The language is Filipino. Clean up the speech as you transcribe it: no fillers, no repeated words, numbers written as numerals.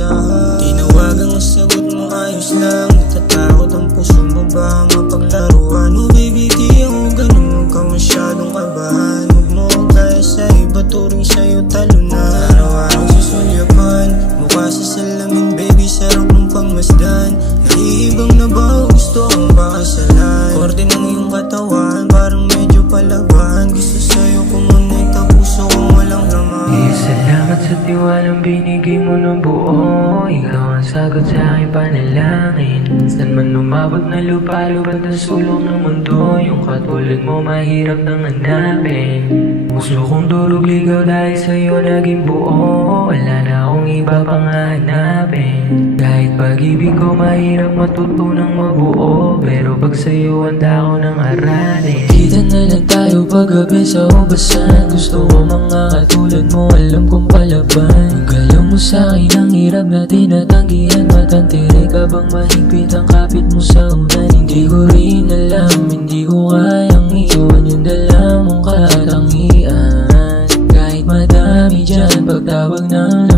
inaasahan. Tinawagang ang sagot mo ayos lang, natatakot ang puso mo ba mapaglaruan? Oh baby di ako ganun, huwag ka masyadong kabahan. Huwag mo kong kaya sa iba, turing sa'yo talunan. Araw-araw susulyapan, mukha sa salamin baby, sarap mong pangmasdan. Naiibang na ba, gusto kong pakasalan? Korte ng iyong katawan, parang medyo palaban. Gusto sa'yo kumonect ang puso kong walang laman. Salamat sa tiwalang binigay mo ng buo. Ikaw ang sagot sa aking panalangin. Saan man lumabot na lupa, lubat ang sulong ng mundo. Yung katulad mo mahirap nang hanapin. Puso kong durog ligaw dahil sa'yo naging buo. Wala na akong iba pang hahanapin. Kahit pag-ibig ko mahirap matutunang mabuo, pero pag sa'yo handa ako ng aralin. Kita na lang tayo paggabi sa ubasan. Gusto ko mga katulad mo, alam kong palaban. Galaw mo sa'kin ang hirap na tinatanggihan. Matantiri ka bang mahigpit ang kapit mo sa unan? Hindi ko rin alam, hindi ko kayang iwan yung dala mong katangian. Kahit madami dyan, pagtawag ng